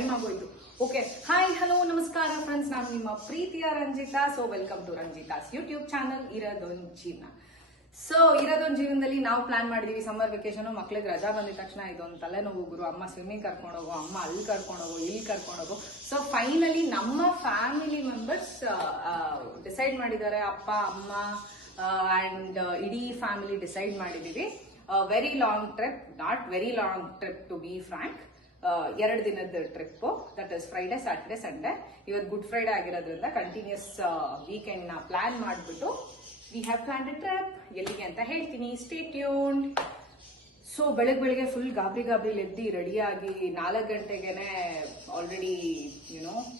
Time ಆಗೋಯ್ತು. Okay, hi hello ನಮಸ್ಕಾರ friends, ನಾನು ನಿಮ್ಮ ಪ್ರೀತಿಯ Ranjitha. So welcome to Ranjitha's YouTube channel ಇರೋದೊಂದು ಜೀವನ. ಸೊ ಇರೋದೊಂದು ಜೀವನದಲ್ಲಿ ನಾವು ಪ್ಲಾನ್ ಮಾಡಿದೀವಿ ಸಮ್ಮರ್ ವೆಕೇಶನ್. ಮಕ್ಳಿಗೆ ರಜಾ ಬಂದಿದ ತಕ್ಷಣ ಇದೊಂದು ತಲೆನೋವು, ಗುರು ಅಮ್ಮ ಸ್ವಿಮ್ಮಿಂಗ್ ಕರ್ಕೊಂಡೋಗು, ಅಮ್ಮ ಅಲ್ಲಿ ಕರ್ಕೊಂಡೋಗು, ಇಲ್ಲಿ ಕರ್ಕೊಂಡೋಗು. ಸೊ ಫೈನಲಿ ನಮ್ಮ ಫ್ಯಾಮಿಲಿ ಮೆಂಬರ್ಸ್ ಡಿಸೈಡ್ ಮಾಡಿದ್ದಾರೆ, ಅಪ್ಪ ಅಮ್ಮ ಅಂಡ್ ಇಡೀ ಫ್ಯಾಮಿಲಿ ಡಿಸೈಡ್ ಮಾಡಿದೀವಿ. Very long trip, not very long trip to be frank. 2 ದಿನದ trip, that is Friday Saturday Sunday. ಇವತ್ತು ಗುಡ್ ಫ್ರೈಡೆ ಆಗಿರೋದ್ರಿಂದ ಕಂಟಿನ್ಯೂಸ್ ವೀಕೆಂಡ್ ನ ಪ್ಲಾನ್ ಮಾಡಿಬಿಟ್ಟು we have planned a trip. ಎಲ್ಲಿಗೆ ಅಂತ ಹೇಳ್ತೀನಿ, ಸ್ಟೇ ಟ್ಯೂನ್ಡ್. ಸೊ ಬೆಳಗ್ಗೆ ಫುಲ್ ಗಾಬರಿ ಎದ್ದು ರೆಡಿಯಾಗಿ 4 ಗಂಟೆಗೆನೆ ಆಲ್ರೆಡಿ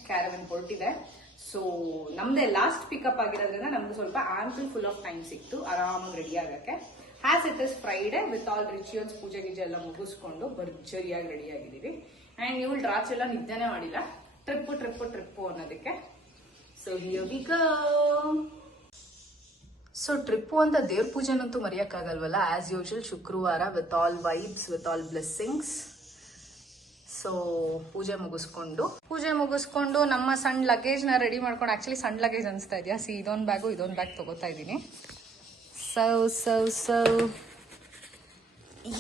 ಕ್ಯಾರವನ್ ಹೊರಟಿದೆ. ಸೊ ನಮ್ದೇ ಲಾಸ್ಟ್ ಪಿಕಪ್ ಆಗಿರೋದ್ರಿಂದ ನಮ್ಗೆ ಸ್ವಲ್ಪ ಆಂಪಲ್ ಫುಲ್ ಆಫ್ ಟೈಮ್ ಸಿಕ್ತು ಆರಾಮಾಗಿ ರೆಡಿ ಆಗಕ್ಕೆ. Has it is Friday with all rituals, ಪೂಜೆ ಗೀಜೆ ಎಲ್ಲ ಮುಗಿಸ್ಕೊಂಡು ಭರ್ಜರಿಯಾಗಿ ರೆಡಿ ಆಗಿದ್ದೀವಿ. ಅಂಡ್ ಇವಳು ರಾತ್ರಿ ಎಲ್ಲ ನಿದ್ದೆನೇ ಮಾಡಿಲ್ಲ, ಟ್ರಿಪ್ಪು ಅನ್ನೋದಕ್ಕೆ. So here we go. So trip ಅಂತ ದೇವ್ರ ಪೂಜೆನಂತೂ ಮರೆಯಕ್ಕಾಗಲ್ವಲ್ಲ. ಆಸ್ ಯೂಶುವಲ್ ಶುಕ್ರವಾರ with all vibes, with all blessings. So ಪೂಜೆ ಮುಗಿಸ್ಕೊಂಡು ನಮ್ಮ ಸಣ್ಣ ಲಗೇಜ್ ನ ರೆಡಿ ಮಾಡ್ಕೊಂಡು, ಆಕ್ಚುಲಿ ಸಣ್ಣ ಲಗೇಜ್ ಅನ್ಸ್ತಾ ಇದೆಯಾ, ಇದೊಂದು ಬ್ಯಾಗ್ ತಗೋತಾ ಇದ್ದೀನಿ. So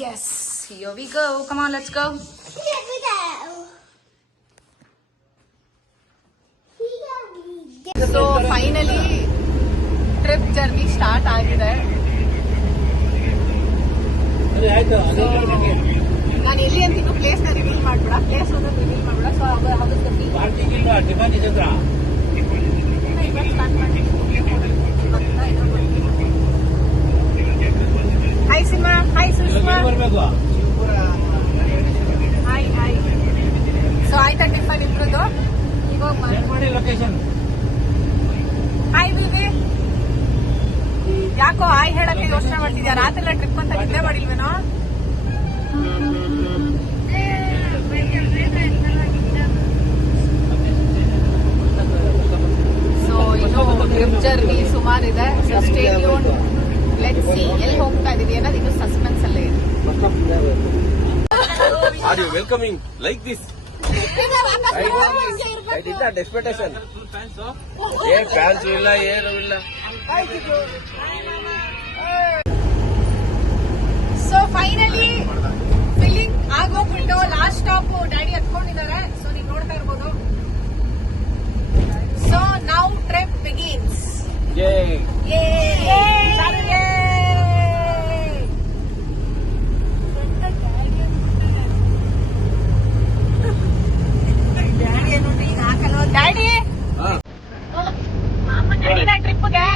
yes, here we go. Come on, let's go. So finally trip journey start ಆಗಿದೆ. ನಾನು ಎಲ್ಲಿ ಅಂತ ಇನ್ನು ಪ್ಲೇಸ್ ನ ರಿವೀಲ್ ಮಾಡ್ಬೇಡ, ಪ್ಲೇಸ್ ಒಂದು ರಿವೀಲ್ ಮಾಡ್ಬೇಡ. So hi Sima, hi Sushma, hi. So ಆಯ್ತಾ ಟಿಫನ್ ಇಬ್ರದ್ದು? ಈಗ ಹಾಯ್ ವಿವಿ, ಯಾಕೋ ಹಾಯ್ ಹೇಳಕ್ಕೆ ಯೋಚನೆ ಮಾಡ್ತಿದ್ಯಾ? ರಾತ್ರಿ ಎಲ್ಲ ಟ್ರಿಪ್ ಅಂತ ನಿದ್ದೆ ಮಾಡಿಲ್ವೇನೋ? ಸೊ ಇನ್ನು ಟ್ರಿಪ್ ಜರ್ನಿ ಸುಮಾರಿದೆ. So stay tuned. Let's see ಎಲ್ಲಿ ಹೋಗ್ತಾ ಇದೀವಿ ಅನ್ನೋದು ಇದು ಸಸ್ಪೆನ್ಸ್ ಅಲ್ಲೇ ಇದೆ. Are you welcoming like this? I did not expectation. Fans ಇಲ್ಲ, ಏನು ಇಲ್ಲ. ಸೊ ಫೈನಲಿ ಫಿಲ್ಲಿಂಗ್ ಆಗೋಗ್ಬಿಟ್ಟು ಲಾಸ್ಟ್ ಸ್ಟಾಪ್ ಡ್ಯಾಡಿ ಹತ್ಕೊಂಡಿದ್ದಾರೆ. ಸೊ ನೀವು ನೋಡ್ತಾ ಇರ್ಬೋದು. So now trip begins. Daddy ಟ್ರಿಪ್ಗೆ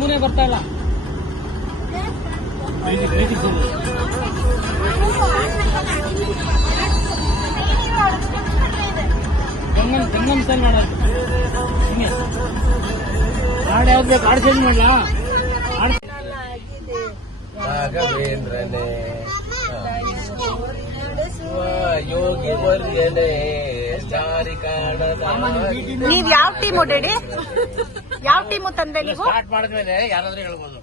ಮೂನೇ ಬರ್ತಾ ಇಲ್ಲ. ಗಂಗಮ್ ಸೆಲ್ ಮಾಡ. ಹಾಡು ಯಾವ್ದು ಬೇಕು? ಹಾಡು ಚೇಂಜ್ ಮಾಡ್ಲಾ? ರಾಘವೇಂದ್ರನೇ ಯೋಗಿ ವರ್ಯನೇ ಚಾರಿ ಕಾಣದ. ನೀವ್ ಯಾವ ಟೀಮು ಡ್ಯಾಡಿ? ಯಾವ ಟೀಮು ತಂದೆ ನೀವು? ಸ್ಟಾರ್ಟ್ ಮಾಡಿದ್ಮೇಲೆ ಯಾರಾದ್ರೂ ಹೇಳ್ಬೋದು.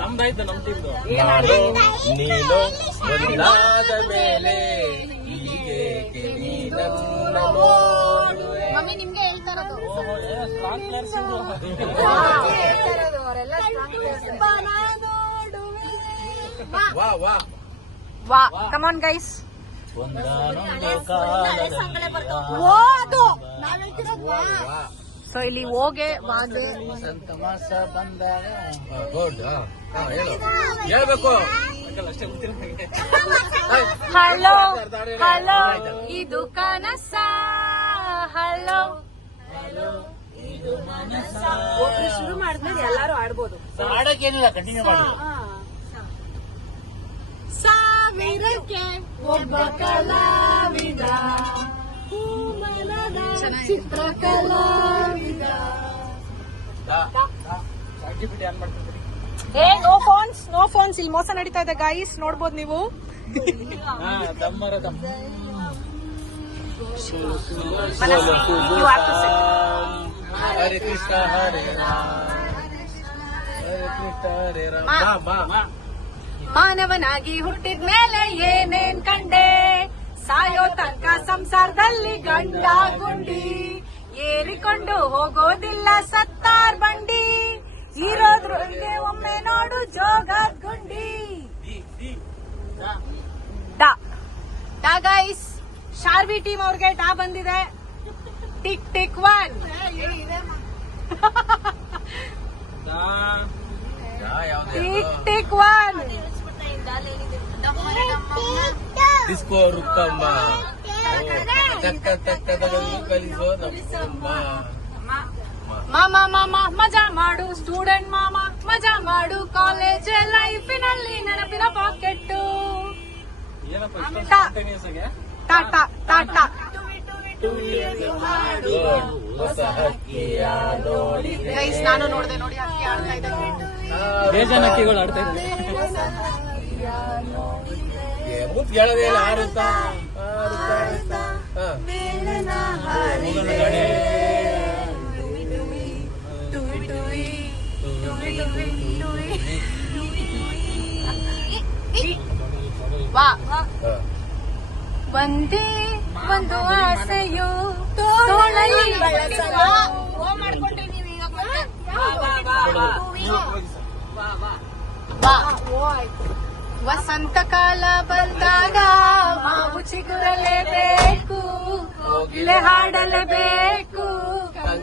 ನಮ್ದಾಯ್ತು, ನಮ್ ಟೀಮ್ದು. ನೀನು ಒಂದಾದ ಮೇಲೆ ಹೀಗೇಕೆ ನೀನನ್ನ ನೋಡುವೆ. ಮಮ್ಮಿ ನಿಮ್ಗೆ ಹೇಳ್ತಾ ಇರೋದು. ವಾ ವಾ ವಾ, ಕಮ್ ಆನ್ ಗೈಸ್. ಒಂದಾನೊಂದು ಕಾಲದಲ್ಲಿ ಓ ಅದು ನಾವ್ ಹೇಳ್ತಿರೋದ್ವಾ? ಸೊ ಇಲ್ಲಿ ಹೋಗೆ ವಾಗೆ ವಸಂತ ಮಾಸ ಬಂದಾಗ ಹೇಳ್ಬೇಕು. ಹಲೋ ಹಲೋ ಇದು ಕನಸ ಹಲೋ ಶುರು ಮಾಡಿದ್ಮೇಲೆ ಎಲ್ಲಾರು ಆಡ್ಬೋದು. ಆಡಕ್ಕೇನಿಲ್ಲ, ಕಂಟಿನ್ಯೂ ಮಾಡಿ. ಸಾವಿರಕ್ಕೆ ಒಬ್ಬ ಕಲಾವಿದ, ಚಿತ್ರ ಕಲಾವಿದ. ಏ ನೋ ಫೋನ್ಸ್, ನೋ ಫೋನ್ಸ್. ಇಲ್ಲಿ ಮೋಸ ನಡೀತಾ ಇದೆ ಗೈಸ್, ನೋಡ್ಬೋದು ನೀವು. ಹರೇ ಕೃಷ್ಣ ಹರೇ ರಾಮ ಹರೇ ಕೃಷ್ಣ ಹರೇ ರಾಮ. ಮಾನವನಾಗಿ ಹುಟ್ಟಿದ್ಮೇಲೆ ಏನೇನ್ ಕಂಡೆ, ಸಾಯೋ ತನಕ ಸಂಸಾರದಲ್ಲಿ ಗಂಡ ಗುಂಡಿ, ಏರಿಕೊಂಡು ಹೋಗೋದಿಲ್ಲ ಸತ್ತಾರ್ ಬಂಡಿ, ಇರೋದ್ರೊಳಗೆ ಒಮ್ಮೆ ನೋಡು ಜೋಗದ್ ಗುಂಡಿ. ಡಾ ಗೈಸ್, ಶಾರ್ವಿ ಟೀಮ್ ಅವ್ರಿಗೆ ಡಾ ಬಂದಿದೆ. Tick tick 1. Tick tick 1. Disco Rukkamma ತಕ್ಕ ತಕ್ಕದನ್ನು ಕಲಿಸೋ ನಮ್ಮಮ್ಮ. ಮಾಮ ಮಾಮ ಮಜಾ ಮಾಡು, ಸ್ಟೂಡೆಂಟ್ ಮಾಮ ಮಜಾ ಮಾಡು, ಕಾಲೇಜ್ ಲೈಫಿನಲ್ಲಿ ನೆನಪಿನ ಪಾಕೆಟ್ಟು. ಟಾಟಾ ಟಾಟಾ. ಹೊಸ ಹಕ್ಕಿಯ ನೋಡಿ ಗೈಸ್ ನಾನು ನೋಡಿದೆ ನೋಡಿ, ಹಕ್ಕಿ ಆಡ್ತಾ ಇದೆ. ಬೇಜಾನ್ ಹಕ್ಕಿಗಳು ಆಡ್ತಾ ಇದ್ದಾರೆ. ಮುತ್ ಹೇಳದೇ ಇಲ್ಲ, ಆರುತ್ತಾ ಆರುತ್ತಾ. ವಾ ಒಂದೇ ಒಂದು ಆಸೆಯು ತೋಳಲಿ ಬಳಸಲು. ಮಾಡ್ಕೊಂಡ್ರಿ ನೀವು ಈಗ ವಸಂತ ಕಾಲ ಬಂದಾಗ ಮಾವು ಚಿಗುರಲೇಬೇಕು, ಕೋಗಿಲೆ ಹಾಡಲೇಬೇಕು,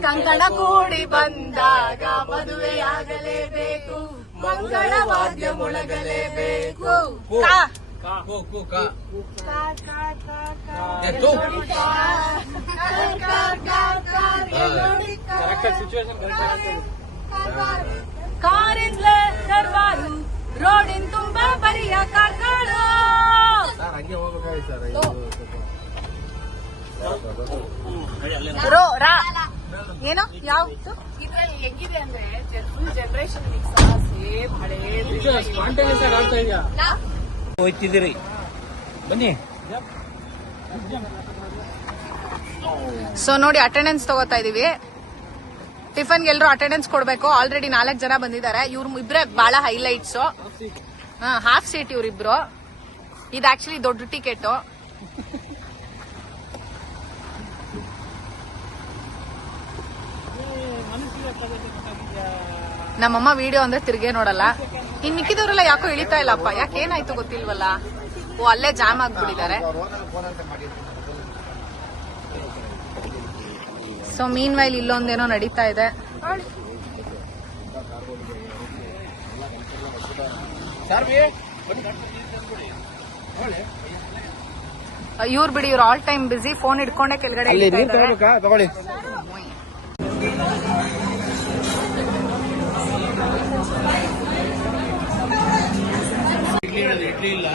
ಕಂಕಣ ಕೂಡಿ ಬಂದಾಗ ಮದುವೆಯಾಗಲೇಬೇಕು, ಮಂಗಳವಾದ್ಯ ಮೊಳಗಲೇಬೇಕು. ಕಾರಿಂದಲೇ ದರ್ಬಾರು, ರೋಡಿನ ತುಂಬಾ ಬರಿಯ ಕಾರ್ಖಾನು. ಹಂಗೆ ಹೋಗ್ಬೇಕಾಗಿ ಸರ್. ರೋ ರಾ ಏನೋ ಯಾವ್ದು ಇದ್ರಲ್ಲಿ ಹೆಂಗಿದೆ ಅಂದ್ರೆ ಫುಲ್ ಜನರೇಷನ್ ಮಿಕ್ಸ್, ಸೇಮ್ ಹಳೇ ಸ್ಪಾಂಟೇನಿಯಸ್ ಆಗಿ ಆಡ್ತಾ ಇದೆಯಾ? ಹೋಯ್ತಿದ್ದೀರಿ ಬನ್ನಿ. ಸೊ ನೋಡಿ ಅಟೆಂಡೆನ್ಸ್ ತಗೋತಾ ಇದೀವಿ. ಟಿಫನ್ಗೆ ಎಲ್ಲರೂ ಅಟೆಂಡೆನ್ಸ್ ಕೊಡ್ಬೇಕು. ಆಲ್ರೆಡಿ 4 ಜನ ಬಂದಿದ್ದಾರೆ. ಇವ್ರು ಇಬ್ರೆ ಬಹಳ ಹೈಲೈಟ್ಸ್. Half seat ಇವ್ರಿಬ್ರು. ಇದು ಆಕ್ಚುಲಿ ದೊಡ್ಡ ಟಿಕೆಟ್. ನಮ್ಮಮ್ಮ ವಿಡಿಯೋ ಅಂದ್ರೆ ತಿರ್ಗೇ ನೋಡಲ್ಲ. ಇನ್ ಮಿಕ್ಕಿದವರೆಲ್ಲ ಯಾಕೋ ಇಳಿತಾ ಇಲ್ಲಪ್ಪ, ಯಾಕೆ ಏನಾಯ್ತು ಗೊತ್ತಿಲ್ವಲ್ಲ. ಓ ಅಲ್ಲೇ ಜಾಮ್ ಆಗ್ಬಿಟ್ಟಿದ್ದಾರೆ. ಸೊ ಮೀನ್ ವೈಲ್ ಇಲ್ಲೊಂದೇನೋ ನಡೀತಾ ಇದೆ. ಇವ್ರು ಬಿಡಿ, ಇವ್ರು ಆಲ್ ಟೈಮ್ ಬಿಸಿ, ಫೋನ್ ಇಟ್ಕೊಂಡೆ ಕೆಳಗಡೆ ಇಳಿತಾ ಇದ್ದಾರೆ. ತಗೊಳ್ಳಿ. ಇಡ್ಲಿ ಇಲ್ಲ.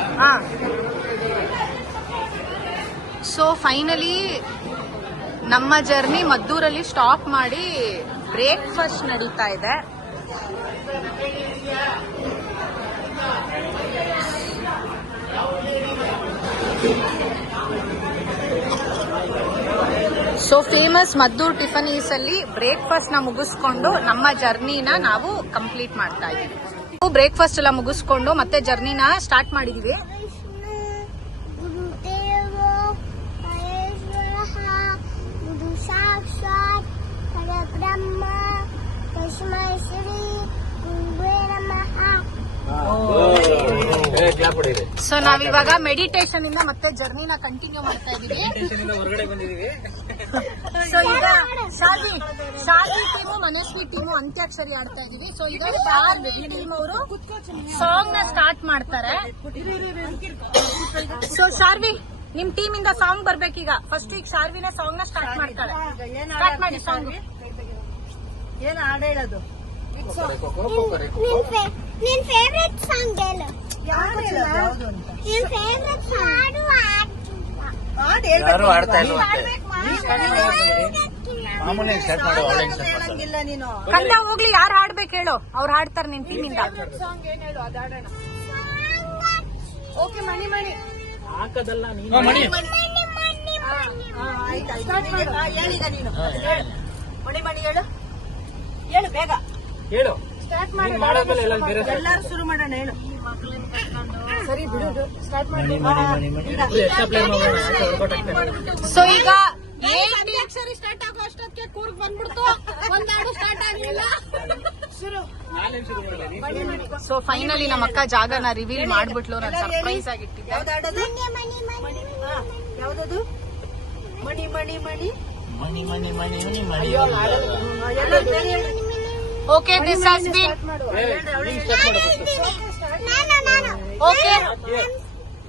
ಸೊ ಫೈನಲಿ ನಮ್ಮ ಜರ್ನಿ ಮದ್ದೂರಲ್ಲಿ ಸ್ಟಾಪ್ ಮಾಡಿ ಬ್ರೇಕ್ಫಾಸ್ಟ್ ನಡೀತಾ ಇದೆ. ಸೊ ಫೇಮಸ್ ಮದ್ದೂರ್ ಟಿಫನೀಸ್ ಅಲ್ಲಿ ಬ್ರೇಕ್ಫಾಸ್ಟ್ ನ ಮುಗಿಸ್ಕೊಂಡು ನಮ್ಮ ಜರ್ನಿನ ನಾವು ಕಂಪ್ಲೀಟ್ ಮಾಡ್ತಾ ಇದ್ದೀವಿ. ಬ್ರೇಕ್ಫಾಸ್ಟ್ ಎಲ್ಲ ಮುಗಿಸ್ಕೊಂಡು ಮತ್ತೆ ಜರ್ನಿನ ಸ್ಟಾರ್ಟ್ ಮಾಡಿದೀವಿ. ಕ್ಲಾಪ್ ಹೊಡೀರಿ. ಸೊ ನಾವಿವಾಗ ಮೆಡಿಟೇಷನ್ ಇಂದ ಮತ್ತೆ ಜರ್ನಿನ ಕಂಟಿನ್ಯೂ ಮಾಡ್ತಾ ಇದೀವಿ. ಹೊರಗಡೆ ಬಂದಿದೀವಿ. ಸೊ ಈಗ ಶಾರ್ವಿ ಟೀಮು ಮನಸ್ವಿ ಟೀಮು ಅಂತ್ಯಾಕ್ಷರಿ ಆಡ್ತಾ ಇದೀವಿ. ಸೊ ಈಗ ಶಾರ್ವಿ ಟೀಮ್ ಅವರು ಸಾಂಗ್ ನ ಸ್ಟಾರ್ಟ್ ಮಾಡ್ತಾರೆ. ಸೊ ಶಾರ್ವಿ ನಿಮ್ ಟೀಮ್ ಇಂದ ಸಾಂಗ್ ಬರ್ಬೇಕೀಗ. ಫಸ್ಟ್ ಈಗ ಶಾರ್ವಿನ ಸಾಂಗ್ ನ ಸ್ಟಾರ್ಟ್ ಮಾಡ್ತಾಳೆ. ಸ್ಟಾರ್ಟ್ ಮಾಡಿ ಸಾಂಗ್. ಏನ್ ಹಾಡು ಹೇಳೋದು? ನಿನ್ ಫೇವ್ರೆಟ್ ಸಾಂಗ್ ಹೇಳು. ಯಾರು ಹೇಳೋದು ಯಾವ್ದು ಅಂತ? ನಿನ್ ಫೇವ್ರೆಟ್ ಹಾಡು ಹಾಡು ಯಾರು ಆಡ್ತಾ ಇಲ್ಲ ಮಾಮೂಲಿ ಸ್ಟಾರ್ಟ್ ಮಾಡು. ಹೇಳಂಗಿಲ್ಲ ನೀನು. ಕಂದ ಹೋಗ್ಲಿ, ಯಾರು ಹಾಡ್ಬೇಕು ಹೇಳು, ಅವ್ರು ಹಾಡ್ತಾರೆ ನಿನ್ ಟೀಮ್ ಇಂದ. ಸಾಂಗ್ ಏನ್ ಹೇಳು ಅದು ಹಾಡೋಣ. ಓಕೆ ಮಣಿ ಮಣಿ. ಹಾಕದಲ್ಲ ನೀನು. ಮಣಿ ಆಯ್ತಾ ಸ್ಟಾರ್ಟ್ ಮಾಡು. ಹೇಳೀಗ ನೀನು ಹೇಳು. ಮಣಿ ಮಣಿ ಹೇಳು. ಹೇಳು ಬೇಗ. ಹೇಳು. ಸ್ಟಾರ್ಟ್ ನೀನ್ ಮಾಡೋದ್ಮೇಲೆ ಎಲ್ಲ ಬೇರೆ start. ಎಲ್ಲಾರು ಶುರು ಮಾಡೋಣ. ಹೇಳು. ಸರಿ ಬಿಡು. ಸ್ಟಾರ್ಟ್ ಮಾಡಿ. ಎಕ್ಸ್ಟ್ರಾ ಪ್ಲೇ ಮಾಡೋಣ. ಸೊ ಈಗ ಅಕ್ಷರಿ ಸ್ಟಾರ್ಟ್ ಆಗೋ ಅಷ್ಟೊತ್ತಿಗೆ ಕೂರ್ಗ್ ಬಂದ್ಬಿಡ್ತು. ಒಂದ್ ಹಾಡು ಸ್ಟಾರ್ಟ್ ಆಗ್ಲಿಲ್ಲ. ಶುರು. ಸೊ ಫೈನಲಿ ನಮ್ಮ ಅಕ್ಕ ಜಾಗನ ರಿವೀಲ್ ಮಾಡ್ಬಿಟ್ಲು. ನಾನು ಸರ್ಪ್ರೈಸ್ ಆಗಿಟ್ಟಿದ್ದೆ. ಯಾವ್ದು ಹಾಡೋದು? ಹಾ, ಯಾವ್ದದು? ಮಣಿ ಮಣಿ ಮಣಿ. ಮಣಿ ಮಣಿ ಮಣಿ ಮಣಿ ಮಣಿ. ಎಲ್ಲರೂ ಬೇರೆ ಹೇಳು. Okay, this has been okay.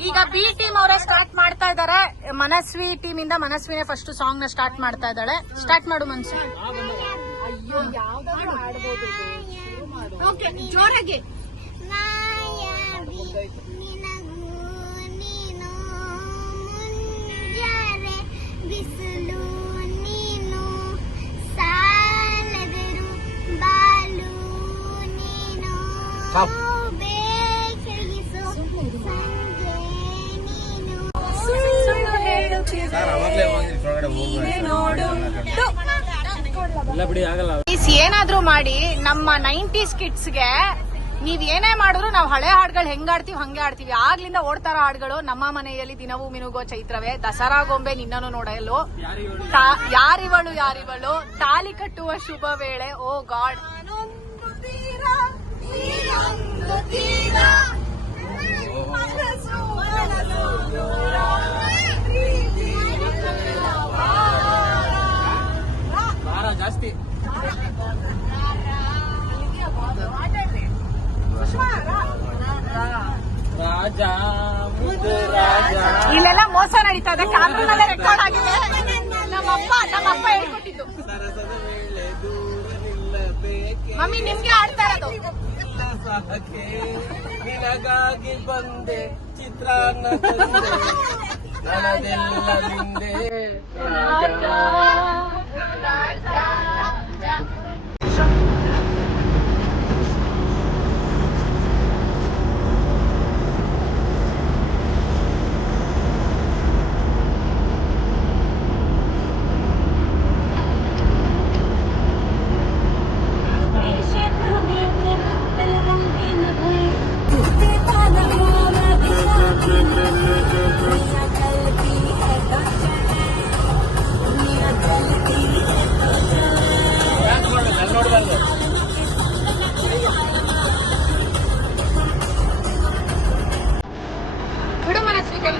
ಈಗ ಬಿ ಟೀಮ್ ಅವರೇ ಸ್ಟಾರ್ಟ್ ಮಾಡ್ತಾ ಇದಾರೆ. ಮನಸ್ವಿ ಟೀಮ್ ಇಂದ ಮನಸ್ವಿನೇ ಫಸ್ಟ್ ಸಾಂಗ್ ನ ಸ್ಟಾರ್ಟ್ ಮಾಡ್ತಾ ಇದ್ದಾಳೆ. ಸ್ಟಾರ್ಟ್ ಮಾಡು ಮನಸ್ವಿ. ಓಕೆ ಜೋರಾಗಿ. ಮಾಯಾವಿ ನಿನಗೂ ನೀನು ಮುಂಜಾನೆ ಬಿಸಿಲು ನೀನು ಸಾಲದರು ಬಾಳು ನೀನು Stop. ಬೇಕಿಸು ಸಂಜೆ ನೀನು ಸರ್ ಅವಾಗ್ಲೇ ಹೋಗಿ ಹೊರಗಡೆ ಇಲ್ಲ ಬಿಡಿ, ಆಗಲ್ಲ. ಏನಾದ್ರೂ ಮಾಡಿ ನಮ್ಮ 90s ಕಿಡ್ಸ್ಗೆ ನೀವ್ ಏನೇ ಮಾಡಿದ್ರು ನಾವು ಹಳೆ ಹಾಡುಗಳು ಹೆಂಗ್ ಆಡ್ತೀವಿ ಹಂಗೆ ಆಡ್ತೀವಿ. ಆಗ್ಲಿಂದ ಓಡ್ತಾರ ಹಾಡುಗಳು. ನಮ್ಮ ಮನೆಯಲ್ಲಿ ದಿನವೂ ಮಿನುಗೋ ಚೈತ್ರವೇ, ದಸರಾ ಗೊಂಬೆ ನಿನ್ನನ್ನು ನೋಡಲು, ಯಾರಿವಳು ತಾಲಿ ಕಟ್ಟುವ ಶುಭ ವೇಳೆ, ಓ ಗಾಡ್. ಭಾರ ಜಾಸ್ತಿ. ರಾಜ ಮುದ್ದು ರಾಜ. ಇಲ್ಲೆಲ್ಲ ಮೋಸ ನಡೀತಾ ಇದೆ. ಕ್ಯಾಮ್ರಾನಲ್ಲೇ ರೆಕಾರ್ಡ್ ಆಗಿದೆ. ನಮ್ಮಪ್ಪ ಹೇಳ್ಕೊಟ್ಟಿದ್ದು. ಮಮ್ಮಿ ನಿಮ್ಗೆ ಆಡ್ತಾ ಇರೋದು. ನಿನಗಾಗಿ ಬಂದೆ ಚಿತ್ರಾನ್ನ ತಂದೆ ನನ್ನದೆಲ್ಲ ನಿಂದೆ ಬಿಡು ಮನಸ್ವಿ ಕೈ.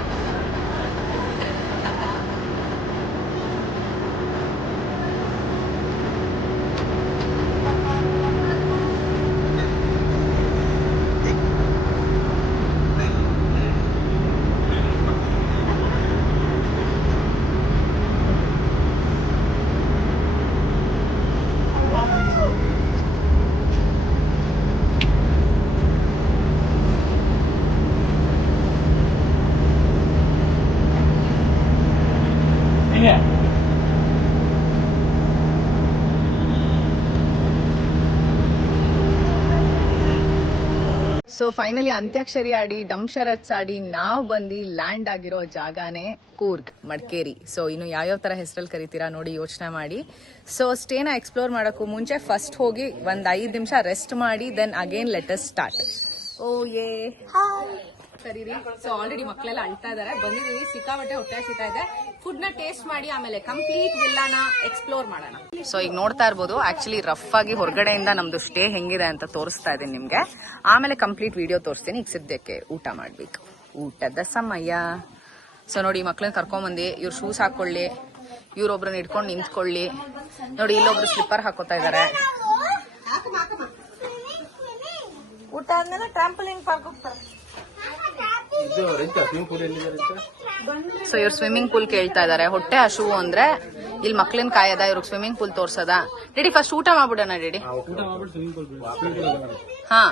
ಸೊ ಫೈನಲಿ ಅಂತ್ಯಾಕ್ಷರಿ ಆಡಿ ದಂಶರತ್ಸ್ ಆಡಿ ನಾವು ಬಂದು ಲ್ಯಾಂಡ್ ಆಗಿರೋ ಜಾಗನೇ ಕೂರ್ಗ್ ಮಡಿಕೇರಿ. ಸೊ ಇನ್ನು ಯಾವ್ಯಾವ ತರ ಹೆಸರಲ್ಲಿ ಕರಿತೀರಾ ನೋಡಿ, ಯೋಚನೆ ಮಾಡಿ. ಸೊ ಸ್ಟೇನ ಎಕ್ಸ್ಪ್ಲೋರ್ ಮಾಡೋಕ್ಕೂ ಮುಂಚೆ ಫಸ್ಟ್ ಹೋಗಿ ಒಂದ್ 5 ನಿಮಿಷ ರೆಸ್ಟ್ ಮಾಡಿ then again let us start. ಓ ಯೇ ಕರೀರಿ. ಸೊ ಆಲ್ರೆಡಿ ಮಕ್ಕಳೆಲ್ಲ ಅಳ್ತಾ ಇದಾರೆ. ಬಂದಿದೀವಿ, ಸಿಕ್ಕಾಬಟ್ಟೆ ಹೊಟ್ಟೆ ಹಸಿತಾ ಇದೆ. ಫುಡ್ ನ ಟೇಸ್ಟ್ ಮಾಡಿ ಆಮೇಲೆ ಕಂಪ್ಲೀಟ್ ವಿಲ್ಲಾನ ಎಕ್ಸ್ಪ್ಲೋರ್ ಮಾಡೋಣ. ಸೊ ಈಗ ನೋಡ್ತಾ ಇರ್ಬೋದು, ಆಕ್ಚುಲಿ ರಫ್ ಆಗಿ ಹೊರಗಡೆಯಿಂದ ನಮ್ದು ಸ್ಟೇ ಹೆಂಗಿದೆ ಅಂತ ತೋರಿಸ್ತಾ ಇದ್ದೀನಿ ನಿಮ್ಗೆ. ಆಮೇಲೆ ಕಂಪ್ಲೀಟ್ ವಿಡಿಯೋ ತೋರಿಸ್ತೀನಿ. ಈಗ ಸದ್ಯಕ್ಕೆ ಊಟ ಮಾಡ್ಬೇಕು, ಊಟದ ಸಮಯ. ಸೊ ನೋಡಿ, ಮಕ್ಳನ್ನ ಕರ್ಕೊಂಬಂದಿ, ಇವ್ರು ಶೂಸ್ ಹಾಕೊಳ್ಳಿ, ಇವ್ರೊಬ್ರನ್ನ ಇಟ್ಕೊಂಡು ನಿಂತ್ಕೊಳ್ಳಿ. ನೋಡಿ, ಇಲ್ಲೊಬ್ರು ಸ್ಲಿಪ್ಪರ್ ಹಾಕೋತಾ ಇದಾರೆ. ಊಟ ಆದ್ಮೇಲೆ ಟ್ರಾಂಪಲಿಂಗ್ ಪಾರ್ಕ್ ಹೋಗ್ತಾರೆ. ಸೊ ಇವ್ರು ಸ್ವಿಮ್ಮಿಂಗ್ ಪೂಲ್ ಕೇಳ್ತಾ ಇದಾರೆ. ಹೊಟ್ಟೆ ಹಶುವು ಅಂದ್ರೆ ಇಲ್ಲಿ ಮಕ್ಳನ್ ಕಾಯದ, ಇವ್ರಿಗೆ ಸ್ವಿಮ್ಮಿಂಗ್ ಪೂಲ್ ತೋರ್ಸದ. ರೆಡಿ, ಫಸ್ಟ್ ಊಟ ಮಾಡ್ಬಿಡೋಣ. ರೆಡಿ? ಹಾ.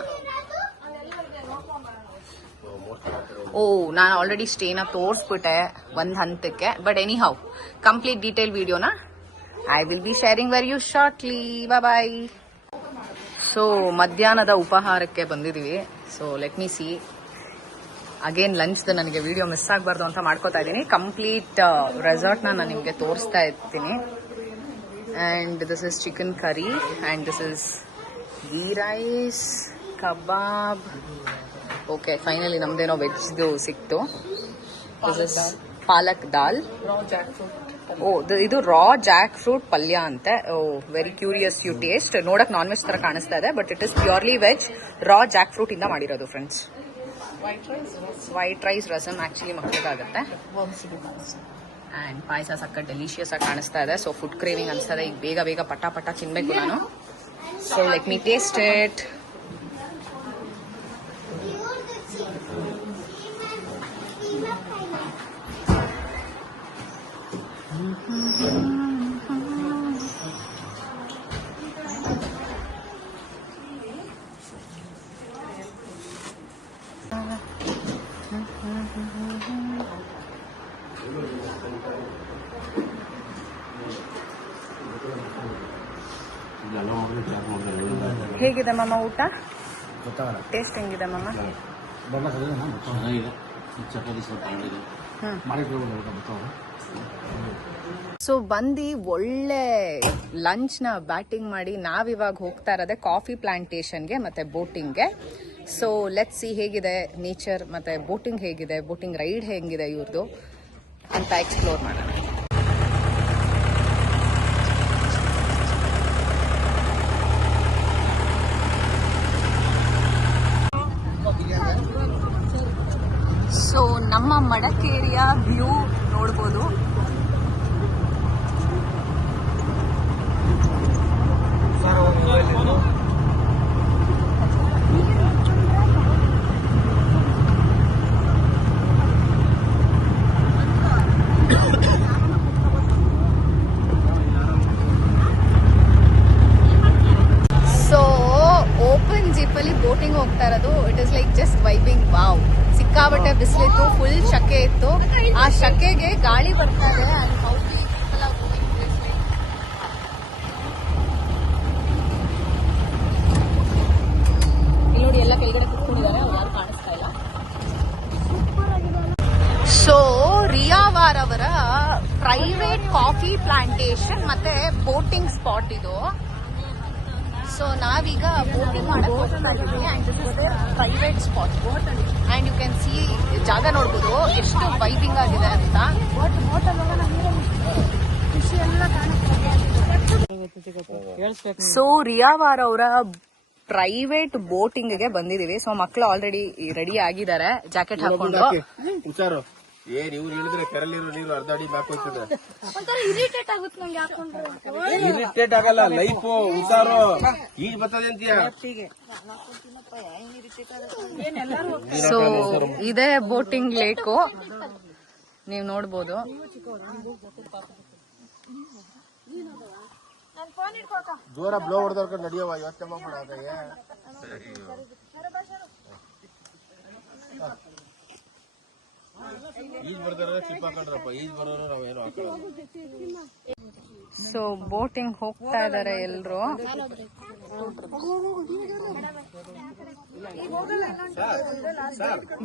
ಓ, ನಾನು ಆಲ್ರೆಡಿ ಸ್ಟೇನ ತೋರ್ಸ್ಬಿಟ್ಟೆ ಒಂದ್ ಹಂತಕ್ಕೆ. But anyhow, complete detail ವಿಡಿಯೋನ I will be sharing very you shortly. Bye. So ಮಧ್ಯಾಹ್ನದ ಉಪಹಾರಕ್ಕೆ ಬಂದಿದೀವಿ. So let me see again lunch. ನನಗೆ ವಿಡಿಯೋ ಮಿಸ್ ಆಗಬಾರ್ದು ಅಂತ ಮಾಡ್ಕೋತಾ ಇದ್ದೀನಿ. ಕಂಪ್ಲೀಟ್ ರೆಸಾರ್ಟ್ ನಾನು ನಿಮಗೆ ತೋರಿಸ್ತಾ ಇರ್ತೀನಿ. And this is chicken curry and this is ghee rice, kebab. Okay, finally ನಮ್ದೇನೋ ವೆಜ್ದು ಸಿಕ್ತು. ದಿಸ್ ಇಸ್ ಪಾಲಕ್ ದಾಲ್. ಓ, ಇದು ರಾ ಜಾಕ್ ಫ್ರೂಟ್ ಪಲ್ಯ ಅಂತೆ. Oh, very curious you taste. ನೋಡಕ್ ನಾನ್ ವೆಜ್ ತರ ಕಾಣಿಸ್ತಾ ಇದೆ, but it is purely veg. Raw jackfruit ಇಂದ ಮಾಡಿರೋದು friends. White rice, rasam actually ಮಕ್ಕಳಿಗಾಗುತ್ತೆ. ಅಂಡ್ ಪಾಯಸ ಸಕ್ಕ ಡೆಲಿಷಿಯಸ್ ಆಗಿ ಕಾಣಿಸ್ತಾ ಇದೆ. ಸೊ ಫುಡ್ ಕ್ರೇವಿಂಗ್ ಅನ್ಸ್ತದೆ. ಈಗ ಬೇಗ ಬೇಗ ಪಟ ಪಟ ತಿನ್ಬೇಕು ನಾನು. So let me taste it. ಹೇಗಿದೆ ಮಾಮ ಊಟ? ಟೇಸ್ಟ್ ಹೆಂಗಿದೆ ಮಾಮ? ಸೊ ಬಂದು ಒಳ್ಳೆ ಲಂಚ್ ನ ಬ್ಯಾಟಿಂಗ್ ಮಾಡಿ ನಾವಿವಾಗ ಹೋಗ್ತಾ ಇರೋದೆ ಕಾಫಿ ಪ್ಲಾಂಟೇಶನ್ಗೆ ಮತ್ತೆ ಬೋಟಿಂಗ್ಗೆ. ಸೊ ಲೆಟ್ ಸಿ ಹೇಗಿದೆ ನೇಚರ್ ಮತ್ತೆ ಬೋಟಿಂಗ್ ಹೇಗಿದೆ, ಬೋಟಿಂಗ್ ರೈಡ್ ಹೇಗಿದೆ ಇವ್ರದ್ದು ಅಂತ ಎಕ್ಸ್ಪ್ಲೋರ್ ಮಾಡೋಣ. ಸೊ ನಮ್ಮ ಮಡಕೇರಿಯ ವ್ಯೂ ನೋಡ್ಬೋದು. ಸೊ ಓಪನ್ ಜೀಪಲ್ಲಿ ಬೋಟಿಂಗ್ ಹೋಗ್ತಾ ಇರೋದು. It is like just vibing. Wow, ಸಿಕ್ಕಾಬಟ್ಟೆ ಬಿಸಿಲಿತ್ತು, ಫುಲ್ ಶಕೆ ಇತ್ತು. ಆ ಶಕೆಗೆ ಗಾಳಿ ಬರ್ತಾ ಇದೆ. ಇಲ್ಲಿ ನೋಡಿ, ಎಲ್ಲ ಕೆಳಗಡೆ ಕುತ್ಕೊಂಡಿದ್ದಾರೆ, ಅವ್ರು ಯಾರು ಕಾಣಿಸ್ತಾ ಇಲ್ಲ. ಸೊ ರಿಯಾವಾರ್ ಅವರ ಪ್ರೈವೇಟ್ ಕಾಫಿ ಪ್ಲಾಂಟೇಶನ್ ಮತ್ತೆ ಬೋಟಿಂಗ್ ಸ್ಪಾಟ್ ಇದು. ಸೊ ನಾವೀಗ ಬೋಟಿಂಗ್ ಮಾಡಕ್ ಹೋಗ್ತಾ ಇದ್ದೀವಿ. And this is their private spot. And you can see, ಜಾಗ ನೋಡ್ಬೋದು ಎಷ್ಟು ವೈಬಿಂಗ್ ಆಗಿದೆ ಅಂತ. ಸೊ ರಿಯಾವಾರ್ ಅವರ ಪ್ರೈವೇಟ್ ಬೋಟಿಂಗ್ ಗೆ ಬಂದಿದೀವಿ. ಸೊ ಮಕ್ಕಳು ಆಲ್ರೆಡಿ ರೆಡಿ ಆಗಿದ್ದಾರೆ ಜಾಕೆಟ್ ಹಾಕೊಂಡು. ಏನ್ ಇವ್ರು ಹೇಳಿದ್ರೆ ಕೆರಳಿರೋ ನೀರು ಅರ್ಧ ಅಡಿ ಬ್ಯಾಕ್ ಹೋಗ್ತದೆ. ಇರಿಟೇಟ್ ಆಗುತ್ತೆ ನಂಗೆ ಹಾಕೊಂಡ್ರೆ. ಇರಿಟೇಟ್ ಆಗಲ್ಲ, ಲೈಫ್ ಹುಷಾರು. ಈಗ ಬರ್ತದೆ ಅಂತೀಯ. ಸೊ ಇದೇ ಬೋಟಿಂಗ್ ಲೇಕು, ನೀವು ನೋಡ್ಬೋದು. ಜೋರ ಬ್ಲೋ ಹೊಡೆದವ್ರ ನಡೆಯವ, ಯೋಚನೆ ಮಾಡ್ಬಿಡ. ಈಜ್ ಬರ್ದಾರ ಸ್ಲಿಪ್ ಹಾಕೊಂಡ್ರಪ್ಪ, ಈಜ್ ಬರೋರು ನಾವೇನು ಹಾಕೊಳ್ಳೋದು. ಸೊ ಬೋಟಿಂಗ್ ಹೋಗ್ತಾ ಇದಾರೆ ಎಲ್ರು.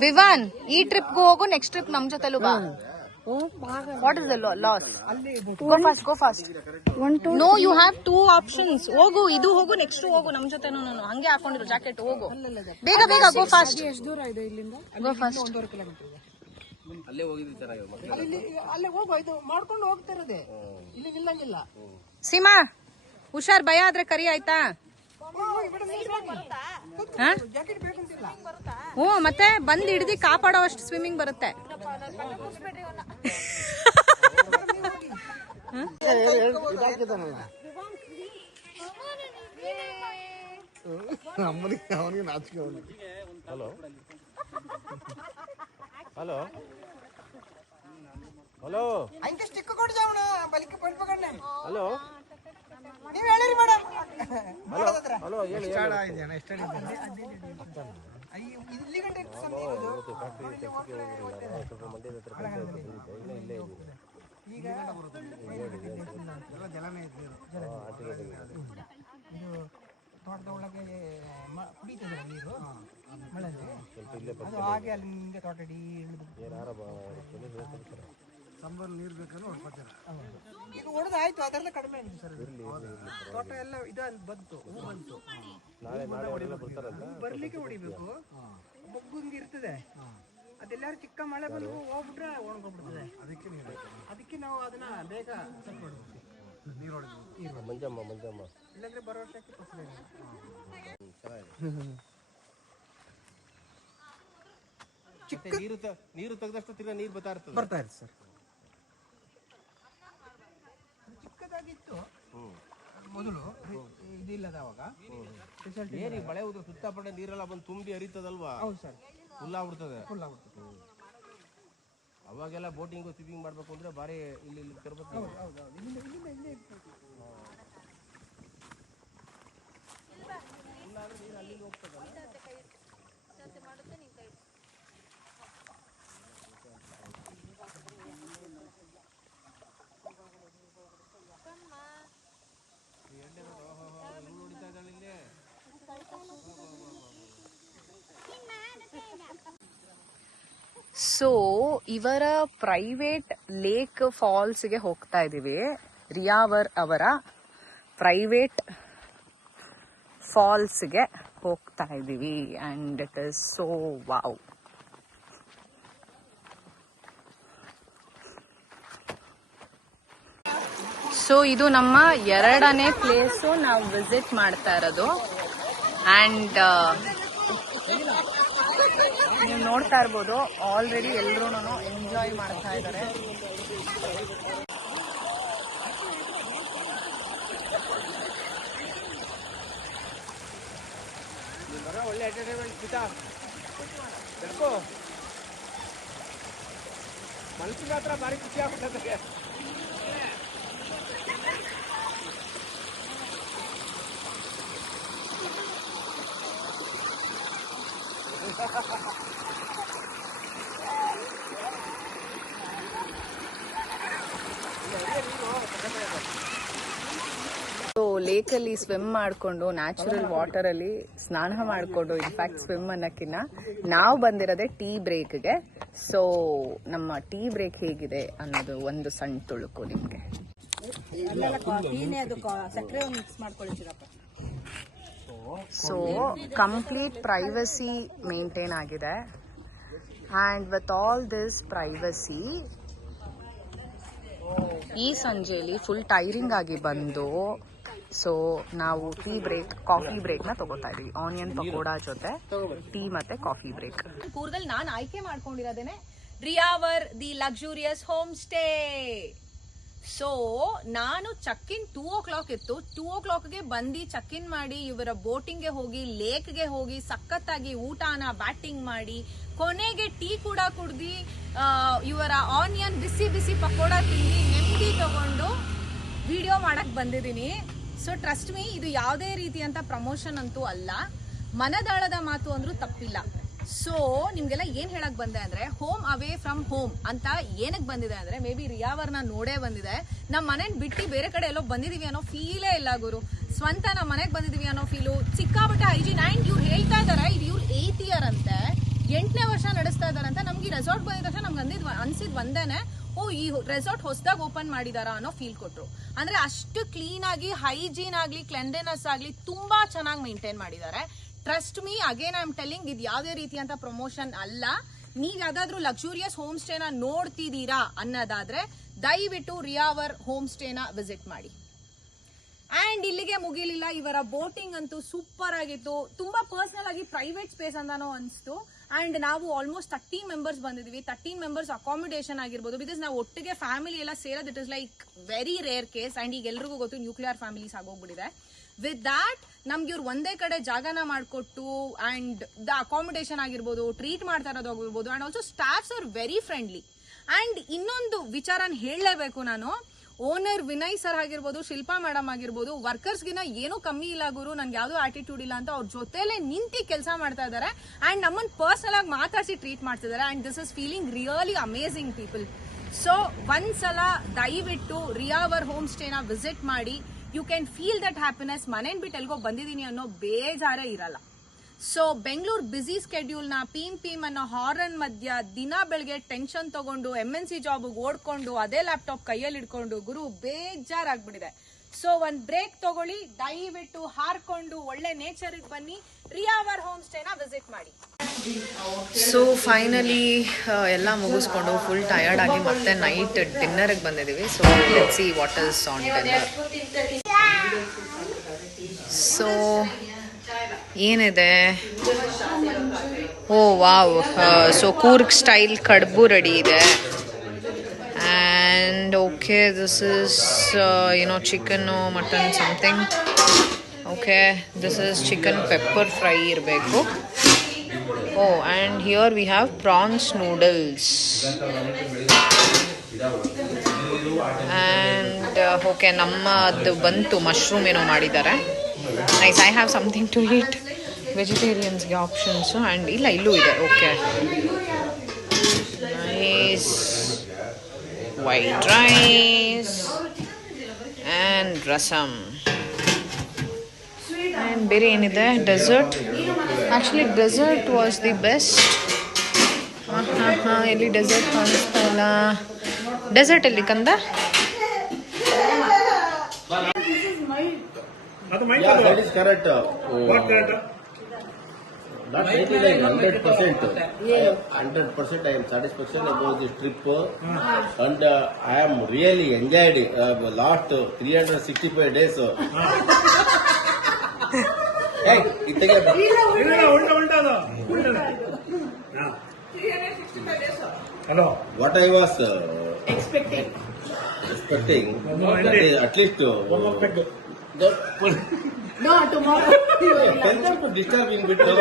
ವಿವಾನ್, ಈ ಟ್ರಿಪ್ಗೂ ಹೋಗು, ನೆಕ್ಸ್ಟ್ ಟ್ರಿಪ್ ನಮ್ ಜೊತೆಲೂ ಬಾ. What is the loss? Go fast. No, you have 2 options. ಹೋಗು, ಇದು ಹೋಗು, ನೆಕ್ಸ್ಟ್ ಹೋಗು, ನಮ್ ಜೊತೆ ಹಂಗೆ ಹಾಕೊಂಡಿರೋ ಜಾಕೆಟ್ ಹೋಗು. ಬೇಗ ಗೋ ಫಾಸ್ಟ್. ಎಷ್ಟು ದೂರ ಇದೆ ಇಲ್ಲಿಂದ? ಗೋ ಫಾಸ್ಟ್. 1.5 ಕಿಲೋಮೀಟರ್ ಇದೆ. ಅಲ್ಲೇ ಹೋಗಿದ್ವಿ ಸರ್ ಅಲ್ಲೇ ಹೋಗೋ, ಇದು ಮಾಡ್ಕೊಂಡು ಹೋಗ್ತಿರೋದೆ, ಇಲ್ಲಿ ನಿಲ್ಲಂಗಿಲ್ಲ. ಸೀಮಾ ಹುಷಾರ್, ಭಯ ಆದ್ರೆ ಕರಿ ಆಯ್ತಾ? ಜಾಕೆಟ್ ಬೇಕಂತಿಲ್ಲ. ಹ್ಞೂ, ಮತ್ತೆ ಬಂದ್ ಹಿಡ್ದಿ ಕಾಪಾಡೋ ಅಷ್ಟು ಸ್ವಿಮ್ಮಿಂಗ್ ಬರುತ್ತೆ. ಅವನಿಗೆ ನಾಚಿಕೆ. ಹಲೋ ಹಲೋ ಹಲೋ ಅಂಕೆ ಸ್ಟಿಕ್ ಕೊಡ್ತಾವಣ ಬಲಿಕೆ ಪಡ್ಪಕಣ್ಣ. ಹಲೋ ನೀವ್ ಹೇಳಿರಿ ಮೇಡಮ್. ಹಲೋ ಹೇಳಿ ಇಲ್ಲಿ ಗಂಟೆ ಸಂಧಿ ಇರೋದು. ಈಗ ಇದು ತೋಟದ ಒಳಗೆ ಕುಡಿತದೆ ನೀರು ಮಳೆಯಲ್ಲಿ, ಅದು ಹಾಗೆ ಅಲ್ಲಿ ನಿಮಗೆ ತೋಟ ಇಡೀ ಸಂಬರ್ ನೀರು ಬೇಕಾದ್ರೆ ಹೊಡ್ಕೊತಾರೆ. ಇದು ಹೊಡೆದು ಆಯ್ತು, ಅದೆಲ್ಲ ಕಡಿಮೆ ಆಗಿದೆ ಸರ್. ತೋಟ ಎಲ್ಲ ಇದು ಬಂತು, ಹೂ ಬಂತು. ಬರ್ಲಿಕ್ಕೆ ಹೊಡಿಬೇಕು, ಬೊಗ್ಗು ಹಿಂಗೆ ಇರ್ತದೆ. ಅದೆಲ್ಲಾರು ಚಿಕ್ಕ ಮಳೆ ಬಂದು ಹೋಗ್ಬಿಟ್ರೆ ಒಣಗೋಗ್ಬಿಡ್ತದೆ. ಅದಕ್ಕೆ ನಾವು ಅದನ್ನ ಬೇಗ ಸೆಟ್ ಮಾಡಬೇಕು. ನೀರು ಹೊಡೆದು ಮಂಜಮ್ಮ ಇಲ್ಲಾಂದ್ರೆ ಬರೋ ವರ್ಷಕ್ಕೆ ಫಸಲು ಇಲ್ಲ. ನೀರು ತೆಗೆದಷ್ಟು ತಿರ್ಗಾ ನೀರು ಬರ್ತಾ ಇರ್ತದೆ. ಸರ್. ಚಿಕ್ಕದಾಗಿತ್ತು ಮೊದಲು, ಇದಿಲ್ಲದ ಅವಾಗ. ಏರಿ ಮಳೆ ಹೋದ್ರೆ ಸುತ್ತಪಟ್ಟೆ ನೀರೆಲ್ಲ ಬಂದು ತುಂಬಿ ಹರಿತದಲ್ವಾ? ಹೌದು ಸರ್, ಫುಲ್ ಆಗ್ಬಿಡ್ತದೆ. ಫುಲ್ ಆಗ್ಬಿಡ್ತದೆ. ಅವಾಗೆಲ್ಲ ಬೋಟಿಂಗು ಸ್ವಿಮ್ಮಿಂಗ್ ಮಾಡ್ಬೇಕು ಅಂದ್ರೆ ಬಾರಿ ಇಲ್ಲಿ ತಿರ್ಬೇಕು. ಹೌದು, ಇಲ್ಲಿಂದ ಇತ್ತು. ಸೊ ಇವರ ಪ್ರೈವೇಟ್ ಲೇಕ್ ಫಾಲ್ಸ್ಗೆ ಹೋಗ್ತಾ ಇದೀವಿ. ರಿಯಾವರ್ ಅವರ ಪ್ರೈವೇಟ್ ಫಾಲ್ಸ್ಗೆ ಹೋಗ್ತಾ ಇದೀವಿ and it is so wow. So ಇದು ನಮ್ಮ 2ನೇ ಪ್ಲೇಸು ನಾವು ವಿಸಿಟ್ ಮಾಡ್ತಾ ಇರೋದು. ಅಂಡ್ ನೀವು ನೋಡ್ತಾ ಇರ್ಬೋದು, ಆಲ್ರೆಡಿ ಎಲ್ಲರೂ ಎಂಜಾಯ್ ಮಾಡ್ತಾ ಇದ್ದಾರೆ. ಒಳ್ಳೆ ಎಂಟರ್ಟೈನ್ಮೆಂಟ್ ಮನಸ್ಸಿಗೆ ಮಾತ್ರ ಭಾರಿ ಖುಷಿ ಆಗ್ಬಿಟ್ಟದೆ. ಸೊ ಲೇಕಲ್ಲಿ ಸ್ವಿಮ್ ಮಾಡಿಕೊಂಡು ನ್ಯಾಚುರಲ್ ವಾಟರಲ್ಲಿ ಸ್ನಾನ ಮಾಡಿಕೊಂಡು, ಇನ್ಫ್ಯಾಕ್ಟ್ ಸ್ವಿಮ್ ಅನ್ನೋಕ್ಕಿಂತ ನಾವು ಬಂದಿರೋದೇ ಟೀ ಬ್ರೇಕ್ಗೆ. ಸೊ ನಮ್ಮ ಟೀ ಬ್ರೇಕ್ ಹೇಗಿದೆ ಅನ್ನೋದು ಒಂದು ಸಣ್ಣ ತುಳುಕು ನಿಮಗೆ. ಸೊ ಕಂಪ್ಲೀಟ್ ಪ್ರೈವಸಿ ಮೇಂಟೈನ್ ಆಗಿದೆ. And with all this privacy ಈ ಸಂಜೆಯಲ್ಲಿ ಫುಲ್ ಟೈರಿಂಗ್ ಆಗಿ ಬಂದು, ಸೊ ನಾವು ಟೀ ಬ್ರೇಕ್, ಕಾಫಿ ಬ್ರೇಕ್ನ ತಗೋತಾ ಇದೀವಿ. ಆನಿಯನ್ ಪಕೋಡಾ ಜೊತೆ ಟೀ ಮತ್ತೆ ಕಾಫಿ ಬ್ರೇಕ್. ಕೂರ್ಗಲ್ಲಿ ನಾನು ಆಯ್ಕೆ ಮಾಡ್ಕೊಂಡಿರೋದೇನೆ ರಿಯಾವರ್ the luxurious homestay. So ನಾನು ಚೆಕ್ ಇನ್ 2 o'clock ಇತ್ತು. 2 o'clockಗೆ ಬಂದು ಚೆಕ್ ಇನ್ ಮಾಡಿ ಇವರ ಬೋಟಿಂಗ್ಗೆ ಹೋಗಿ, ಲೇಕ್ಗೆ ಹೋಗಿ, ಸಖತ್ತಾಗಿ ಊಟನ ಬ್ಯಾಟಿಂಗ್ ಮಾಡಿ, ಕೊನೆಗೆ ಟೀ ಕೂಡ ಕುಡ್ದು ಇವರ ಆನಿಯನ್ ಬಿಸಿ ಬಿಸಿ ಪಕೋಡಾ ತಿಂದು ನೆಮ್ಮದಿ ತಗೊಂಡು ವಿಡಿಯೋ ಮಾಡಕ್ ಬಂದಿದ್ದೀನಿ. ಸೊ ಟ್ರಸ್ಟ್ ಮೀ, ಇದು ಯಾವುದೇ ರೀತಿಯಂತ ಪ್ರಮೋಷನ್ ಅಂತೂ ಅಲ್ಲ, ಮನದಾಳದ ಮಾತು ಅಂದ್ರೂ ತಪ್ಪಿಲ್ಲ. ಸೊ ನಿಮ್ಗೆಲ್ಲ ಏನ್ ಹೇಳಕ್ ಬಂದೆ ಅಂದ್ರೆ, ಹೋಮ್ ಅವೇ ಫ್ರಮ್ ಹೋಮ್ ಅಂತ ಏನಕ್ ಬಂದಿದೆ ಅಂದ್ರೆ, ಮೇ ಬಿ ರಿಯಾವರ್ನ ನೋಡೇ ಬಂದಿದೆ. ನಮ್ಮ ಮನೇನ್ ಬಿಟ್ಟು ಬೇರೆ ಕಡೆ ಎಲ್ಲೋ ಬಂದಿದೀವಿ ಅನ್ನೋ ಫೀಲೇ ಇಲ್ಲ ಗುರು. ಸ್ವಂತ ನಮ್ಮ ಮನೆಗೆ ಬಂದಿದೀವಿ ಅನ್ನೋ ಫೀಲು, ಸಿಕ್ಕಾಪಟ್ಟೆ ಹೈಜೀನ್. ಆ್ಯಂಡ್ ಇವ್ರು ಹೇಳ್ತಾ ಇದಾರೆ ಇದು ಇವ್ರು 8th year ಅಂತೆ, 8ನೇ ವರ್ಷ ನಡೆಸ್ತಾ ಇದಾರಂತೆ. ನಮ್ಗೆ ಈ ರೆಸಾರ್ಟ್ ಬಂದಿದ ತಕ್ಷಣ ನಮ್ಗೆ ಅನ್ಸಿದ್ ಒಂದೇನೆ, ಓ ಈ ರೆಸಾರ್ಟ್ ಹೊಸದಾಗಿ ಓಪನ್ ಮಾಡಿದಾರಾ ಅನ್ನೋ ಫೀಲ್ ಕೊಟ್ರು. ಅಂದ್ರೆ ಅಷ್ಟು ಕ್ಲೀನ್ ಆಗಿ, ಹೈಜೀನ್ ಆಗ್ಲಿ, ಕ್ಲೆನ್ಲಿನೆಸ್ ಆಗ್ಲಿ ತುಂಬಾ ಚೆನ್ನಾಗಿ ಮೇಂಟೈನ್ ಮಾಡಿದ್ದಾರೆ. Trust me, again I am telling, ಇದು ಯಾವುದೇ ರೀತಿಯಂತ ಪ್ರಮೋಷನ್ ಅಲ್ಲ. ನೀವ್ ಯಾವ್ದಾದ್ರು ಲಕ್ಸುರಿಯಸ್ ಹೋಮ್ ಸ್ಟೇನ ನೋಡ್ತಿದ್ದೀರಾ ಅನ್ನೋದಾದ್ರೆ ದಯವಿಟ್ಟು ರಿಯಾವರ್ ಹೋಮ್ ಸ್ಟೇನ ವಿಸಿಟ್ ಮಾಡಿ. ಅಂಡ್ ಇಲ್ಲಿಗೆ ಮುಗಿಲಿಲ್ಲ, ಇವರ ಬೋಟಿಂಗ್ ಅಂತೂ ಸೂಪರ್ ಆಗಿತ್ತು. ತುಂಬಾ ಪರ್ಸನಲ್ ಆಗಿ ಪ್ರೈವೇಟ್ ಸ್ಪೇಸ್ ಅಂತಾನೋ ಅನಿಸ್ತು. ಅಂಡ್ ನಾವು ಆಲ್ಮೋಸ್ಟ್ 30 ಮೆಂಬರ್ಸ್ ಬಂದಿದ್ವಿ. 13 ಮೆಂಬರ್ಸ್ ಅಕಾಮಿಡೇಷನ್ ಆಗಿರ್ಬೋದು. ಬಿಕಾಸ್ ನಾವು ಒಟ್ಟಿಗೆ ಫ್ಯಾಮಿಲಿ ಎಲ್ಲ ಸೇರೋದು it is like very rare case. And ಈಗ ಎಲ್ರಿಗೂ ಗೊತ್ತು ನ್ಯೂಕ್ಲಿಯರ್ ಫ್ಯಾಮಿಲೀಸ್ ಆಗೋಗ್ಬಿಟ್ಟಿದೆ. ವಿತ್ ದಾಟ್ ನಮ್ಗೆ ಇವ್ರು ಒಂದೇ ಕಡೆ ಜಾಗನ ಮಾಡಿಕೊಟ್ಟು ಅಂಡ್ ದ ಅಕಾಮಿಡೇಷನ್ ಆಗಿರ್ಬೋದು, ಟ್ರೀಟ್ ಮಾಡ್ತಾ ಇರೋದು ಆಗಿರ್ಬೋದು. And also staffs are very friendly. And ಇನ್ನೊಂದು ವಿಚಾರನ ಹೇಳಲೇಬೇಕು ನಾನು, ಓನರ್ ವಿನಯ್ ಸರ್ ಆಗಿರ್ಬೋದು, ಶಿಲ್ಪಾ ಮೇಡಮ್ ಆಗಿರ್ಬೋದು, ವರ್ಕರ್ಸ್ಗಿನ ಏನೂ ಕಮ್ಮಿ ಇಲ್ಲ ಗುರು, ನನ್ಗೆ ಯಾವ್ದೋ ಆಟಿಟ್ಯೂಡ್ ಇಲ್ಲ ಅಂತ ಅವ್ರ ಜೊತೆಲೆ ನಿಂತಿ ಕೆಲಸ ಮಾಡ್ತಾ ಇದ್ದಾರೆ. ಅಂಡ್ ನಮ್ಮನ್ನ ಪರ್ಸನಲ್ ಆಗಿ ಮಾತಾಡಿಸಿ ಟ್ರೀಟ್ ಮಾಡ್ತಿದ್ದಾರೆ. And this is feeling really amazing people. So ಒಂದ್ಸಲ ದಯವಿಟ್ಟು ರಿಯಾವರ್ ಹೋಮ್ ಸ್ಟೇನ ವಿಸಿಟ್ ಮಾಡಿ. You can feel that happiness. ಮನೇನ್ ಬಿಟ್ಟು ಎಲ್ಗೋ ಬಂದಿದ್ದೀನಿ ಅನ್ನೋ ಬೇಜಾರೇ ಇರಲ್ಲ. ಸೊ ಬೆಂಗಳೂರು ಬ್ಯುಸಿ ಸ್ಕೆಡ್ಯೂಲ್ ನ ಪೀಮ್ ಅನ್ನೋ ಹಾರನ್ ಮಧ್ಯ ದಿನ ಬೆಳಗ್ಗೆ ಟೆನ್ಷನ್ ತಗೊಂಡು MNC ಜಾಬ್ ಓಡ್ಕೊಂಡು ಅದೇ ಲ್ಯಾಪ್ಟಾಪ್ ಕೈಯಲ್ಲಿ ಇಟ್ಕೊಂಡು ಗುರು ಬೇಜಾರಾಗ್ಬಿಟ್ಟಿದೆ. ಸೊ ಒಂದ್ ಬ್ರೇಕ್ ತಗೊಳ್ಳಿ, ದಯವಿಟ್ಟು ಹಾರ್ಕೊಂಡು ಒಳ್ಳೆ ನೇಚರ್ ಬನ್ನಿ, ರಿಯಾವರ್ ಹೋಮ್ ಸ್ಟೇನ ವಿಸಿಟ್ ಮಾಡಿ. ಸೊ ಫೈನಲಿ ಎಲ್ಲ ಮುಗಿಸ್ಕೊಂಡು ಫುಲ್ ಟಯರ್ಡ್ ಆಗಿ ಮತ್ತೆ ನೈಟ್ ಡಿನ್ನರ್ಗೆ ಬಂದಿದ್ದೀವಿ. So let's see what is on dinner. So ಏನಿದೆ, oh wow, so Coorg style ಕಡುಬು ರೆಡಿ ಇದೆ. And okay, this is chicken, mutton something. Okay, this is chicken pepper fry ಇರಬೇಕು. Oh, and here we have prawns noodles. And okay, ನಮ್ಮದು ಬಂತು mushroom ಏನೋ ಮಾಡಿದ್ದಾರೆ. Nice, I have something to eat. ವೆಜಿಟೇರಿಯನ್ಸ್ಗೆ options. And ಇಲ್ಲೂ ಇದೆ. Okay, nice white rice and rasam. And ಬೇರೆ ಏನಿದೆ, dessert. Actually dessert was the best. ಎಲ್ಲಿ ಡೆಸರ್ಟ್ ಕಾಣಿಸ್ತಾ ಇಲ್ಲ. ಡೆಸರ್ಟ್ ಎಲ್ಲಿ ಕಂದ? Yeah, that is correct. What correct? That rate is like 100%. 100% I am satisfaction about this trip, and I am really enjoyed last 365 days. Hey, itage Hello. what I was expecting. That is at least No, tomorrow. tell them to disturb in between.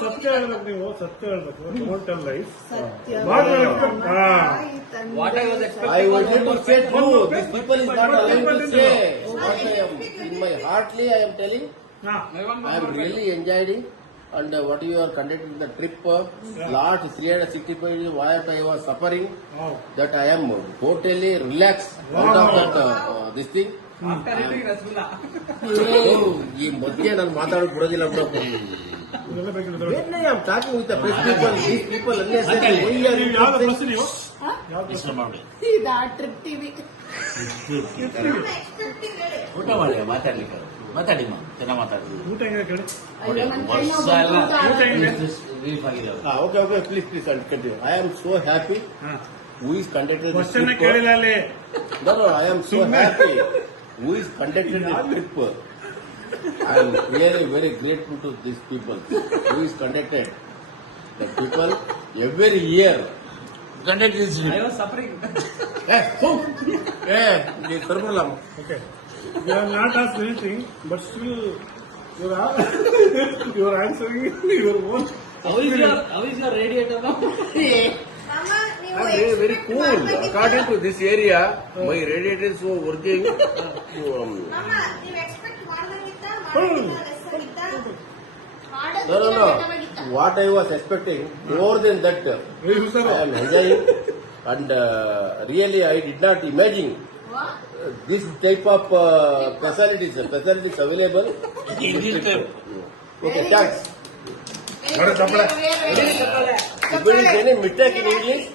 ಸತ್ಯ ಹೇಳ್ಬೇಕು, ನೀವು ಸತ್ಯ ಹೇಳ್ಬೇಕು. Don't tell lies. What I was expecting. I wanted to say true. These people is not allowing to say what I am in my heartly. I am telling. I am really enjoyed it. And what you are conducting the trip, last 365 days, what I was suffering, that I am totally relaxed out of that this thing. ಈ ಮಧ್ಯೆ ನಾನು ಮಾತಾಡೋಕೆ ಬಿಡೋದಿಲ್ಲ ಬಿಡಪ್ಪ. When I am talking with the press people, these people unnecessarily, why are you talking? ಊಟ ಮಾಡಿ ಮಾತಾಡ್ಲಿಕ್ಕೆ ಮಾತಾಡಿ ಚೆನ್ನಾಗಿ ಮಾತಾಡ್ತೀವಿ. ಊಟ ಹೆಂಗೆ ಕೇಳಿ? ವರ್ಷ ಎಲ್ಲ ರಿಲೀಫ್ ಆಗಿದೆ. Okay, please continue. I am so happy. Who is conducted this question trip? ಕೇಳಿಲ್ಲ ಅಲ್ಲಿ. No, I am so happy. Who is conducted this trip? I am really very grateful to these people. Who is conducted? The people every year. Conduct this trip. Hey, this Sarvalam. Okay. You have not asked anything, but still you are answering your own. How is your radiator now? I am very cool. According to this area, my radiator is working. No. What I was expecting, more than that, I am enjoying. And really, I did not imagine this type of facilities available. Okay, thanks. If it is any mistake in English,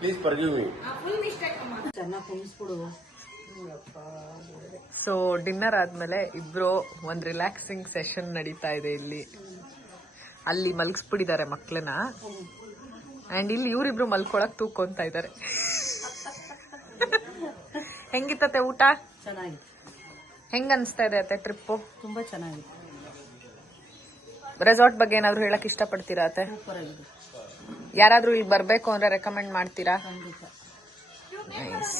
please forgive me. So dinner ಆದ್ಮೇಲೆ ಇಬ್ರು ಒಂದ್ relaxing session ನಡೀತಾ ಇದೆ ಇಲ್ಲಿ. ಅಲ್ಲಿ ಮಲ್ಗಿಸ್ಬಿಟ್ಟಿದ್ದಾರೆ ಮಕ್ಳನ್ನ and ಇಲ್ಲಿ ಇವ್ರಿಬ್ರು ಮಲ್ಕೊಳಕ್ ತೂಕೊಂತ ಇದ್ದಾರೆ. ಹೆಂಗಿತ್ತತೆ ಊಟ? ಚೆನ್ನಾಗಿತ್ತು, ಹೆಂಗ್ ಅನ್ಸ್ತಾ ಇದೆ ಅತ್ತೆ ಟ್ರಿಪ್ಪು? ತುಂಬಾ ಚೆನ್ನಾಗಿತ್ತು. ರೆಸಾರ್ಟ್ ಬಗ್ಗೆ ಏನಾದ್ರು ಹೇಳಕ್ ಇಷ್ಟಪಡ್ತೀರಾ ಅತ್ತೆ? ಸೂಪರ್ ಆಗಿದೆ, ಯಾರಾದ್ರೂ ಇಲ್ಲಿ ಬರ್ಬೇಕು ಅಂದ್ರೆ ರೆಕಮೆಂಡ್ ಮಾಡ್ತೀರಾ? ಖಂಡಿತ. ನೈಸ್.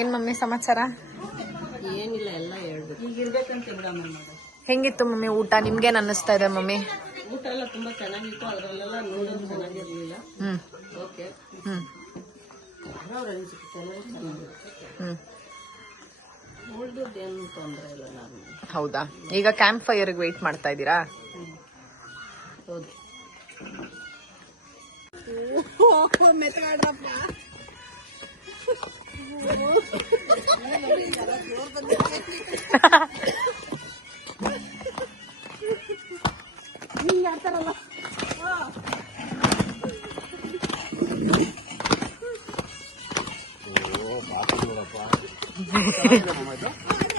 ಏನ್ ಮಮ್ಮಿ ಸಮಾಚಾರ? ಏನಿಲ್ಲ, ಎಲ್ಲ ಹೇಳ್ಬೇಕು. ಈಗ ಇರ್ಬೇಕಂತ ಮಾಡೋದು. ಹೆಂಗಿತ್ತು ಮಮ್ಮಿ ಊಟ? ನಿಮ್ಗೇನ್ ಅನ್ನಿಸ್ತಾ ಇದೆ ಮಮ್ಮಿ? ಊಟ ಎಲ್ಲ ತುಂಬಾ ಚೆನ್ನಾಗಿತ್ತು, ಅದ್ರಲ್ಲೆಲ್ಲ ನೋಡೋದು ಚೆನ್ನಾಗಿರ್ಲಿಲ್ಲ. ಹ್ಮ್ ಓಕೆ, ಹ್ಮ್ ಅವ್ರ ಅನಿಸಿಕೆ ಚೆನ್ನಾಗಿತ್ತು. ಹ್ಮ್ ಉಳ್ದದ್ದು ಏನು ತೊಂದರೆ ಇಲ್ಲ. ನಾನು ಹೌದಾ? ಈಗ ಕ್ಯಾಂಪ್ ಫೈರ್ಗೆ ವೆಯ್ಟ್ ಮಾಡ್ತಾ ಇದ್ದೀರಾ? ಹೌದು.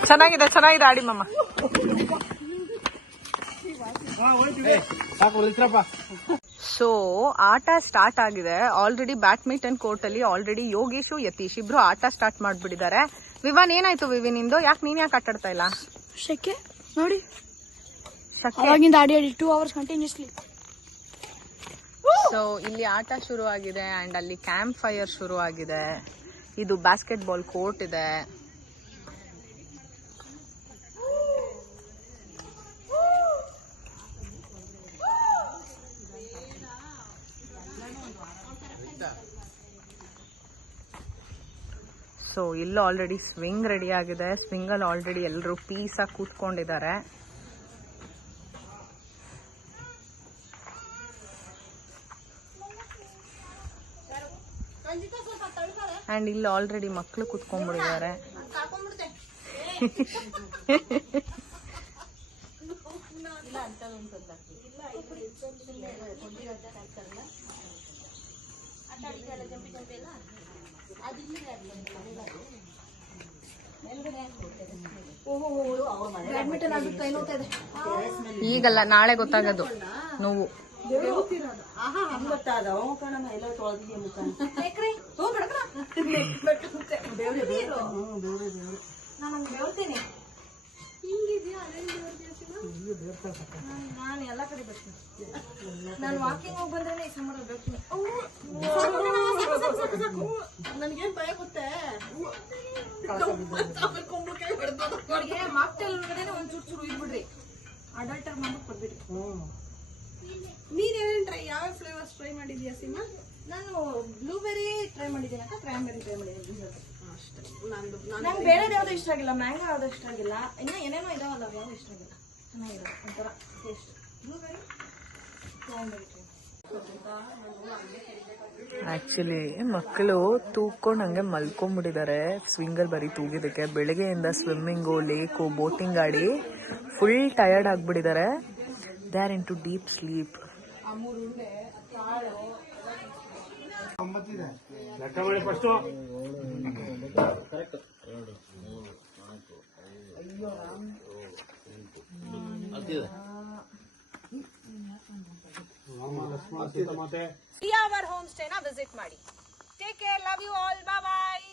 ಚೆನ್ನಾಗಿದೆ, ಚೆನ್ನಾಗಿದೆ, ಆಡಿ ಮಮ್ಮ. ಸೊ ಆಟ ಸ್ಟಾರ್ಟ್ ಆಗಿದೆ ಆಲ್ರೆಡಿ. ಬ್ಯಾಡ್ಮಿಂಟನ್ ಕೋರ್ಟ್ ಅಲ್ಲಿ ಆಲ್ರೆಡಿ ಯೋಗೇಶು ಯತೀಶ್ ಇಬ್ರು ಆಟ ಸ್ಟಾರ್ಟ್ ಮಾಡ್ಬಿಟ್ಟಿದ್ದಾರೆ. ವಿವಾನ್ ಏನಾಯ್ತು ವಿವಿನಿಂದು? ಯಾಕೆ ನೀನ್ ಯಾಕೆ ಆಟ ಆಡ್ತಾ ಇಲ್ಲ? ಶೆಕೆ ನೋಡಿ, ಶಕೆ. ಅವಾಗಿಂದ ಆಡಿ 2 hours ಕಂಟಿನ್ಯೂಸ್ಲಿ. ಸೊ ಇಲ್ಲಿ ಆಟ ಶುರು ಆಗಿದೆ ಅಂಡ್ ಅಲ್ಲಿ ಕ್ಯಾಂಪ್ ಫೈರ್ ಶುರು ಆಗಿದೆ. ಇದು ಬಾಸ್ಕೆಟ್ ಬಾಲ್ ಕೋರ್ಟ್ ಇದೆ. ಸೊ ಇಲ್ಲಿ ಆಲ್ರೆಡಿ ಸ್ವಿಂಗ್ ರೆಡಿ ಆಗಿದೆ. ಸ್ವಿಂಗ್ ಅಲ್ಲಿ ಆಲ್ರೆಡಿ ಎಲ್ಲರೂ ಪೀಸಾಗಿ ಕೂತ್ಕೊಂಡಿದ್ದಾರೆ. ಅಂಡ್ ಇಲ್ಲಿ ಆಲ್ರೆಡಿ ಮಕ್ಕಳು ಕೂತ್ಕೊಂಡ್ಬಿಟ್ಟಿದ್ದಾರೆ. ಈಗಲ್ಲ, ನಾಳೆ ಗೊತ್ತಾಗೋದು ನೋವು. ನಾನು ಎಲ್ಲ ಕಡೆ ಬರ್ತೀನಿ. ನಾನು ವಾಕಿಂಗ್ ಹೋಗಿ ಬಂದ್ರೆ ಈ ಸಮ್ಮರ್ ಬರ್ತೀನಿ. ನನಗೇನ್ ಭಯ ಗೊತ್ತೇ, ಮಾಕ್ಟೇಲ್ ಒಳಗಡೆ ಒಂದ್ ಚೂರು ಇದ್ಬಿಡ್ರಿ, ಅಡಲ್ಟರ್ ಮಾಡ್ಬಿಟ್ಟು ಕೊಡ್ಬಿಡ್ರಿ. ನೀನೇನೇನು ಯಾವ ಫ್ಲೇವರ್ಸ್ ಟ್ರೈ ಮಾಡಿದ್ಯಾ ಸೀಮಾ? ನಾನು ಬ್ಲೂಬೆರಿ ಟ್ರೈ ಮಾಡಿದ್ದೀನಿ ಅಕ್ಕ, ಕ್ರ್ಯಾನ್ಬೆರಿ ಟ್ರೈ ಮಾಡಿದ್ದೀನಿ ಅಷ್ಟೇ. ನಂಗೆ ಬೇರೆ ಯಾವ್ದು ಇಷ್ಟ ಆಗಿಲ್ಲ, ಮ್ಯಾಂಗೋ ಯಾವ್ದು ಇಷ್ಟ ಆಗಿಲ್ಲ, ಇನ್ನ ಏನೇನೋ ಇದಾವಲ್ಲ ಯಾವ್ದು ಇಷ್ಟ ಆಗಿಲ್ಲ. ಚೆನ್ನಾಗಿದೆ ಒಂಥರ taste. Blueberry cranberry try. Actually ಮಕ್ಕಳು ತೂಕೊಂಡು ಹಂಗೆ ಮಲ್ಕೊಂಡ್ಬಿಟ್ಟಿದ್ದಾರೆ ಸ್ವಿಂಗಲ್ ಬರೀ ತೂಗಿದಕ್ಕೆ. ಬೆಳಗ್ಗೆಯಿಂದ ಸ್ವಿಮ್ಮಿಂಗು, ಲೇಕು, ಬೋಟಿಂಗ್ ಆಡಿ ಫುಲ್ ಟಯರ್ಡ್ ಆಗ್ಬಿಟ್ಟಿದ್ದಾರೆ. They are into deep sleep. ಲೆಕ್ಕ ಮಾಡಿ ಫಸ್ಟು. ಅವರ್ ಹೋಮ್ ಸ್ಟೇನ ವಿಸಿಟ್ ಮಾಡಿ. Take care, love you all, bye bye.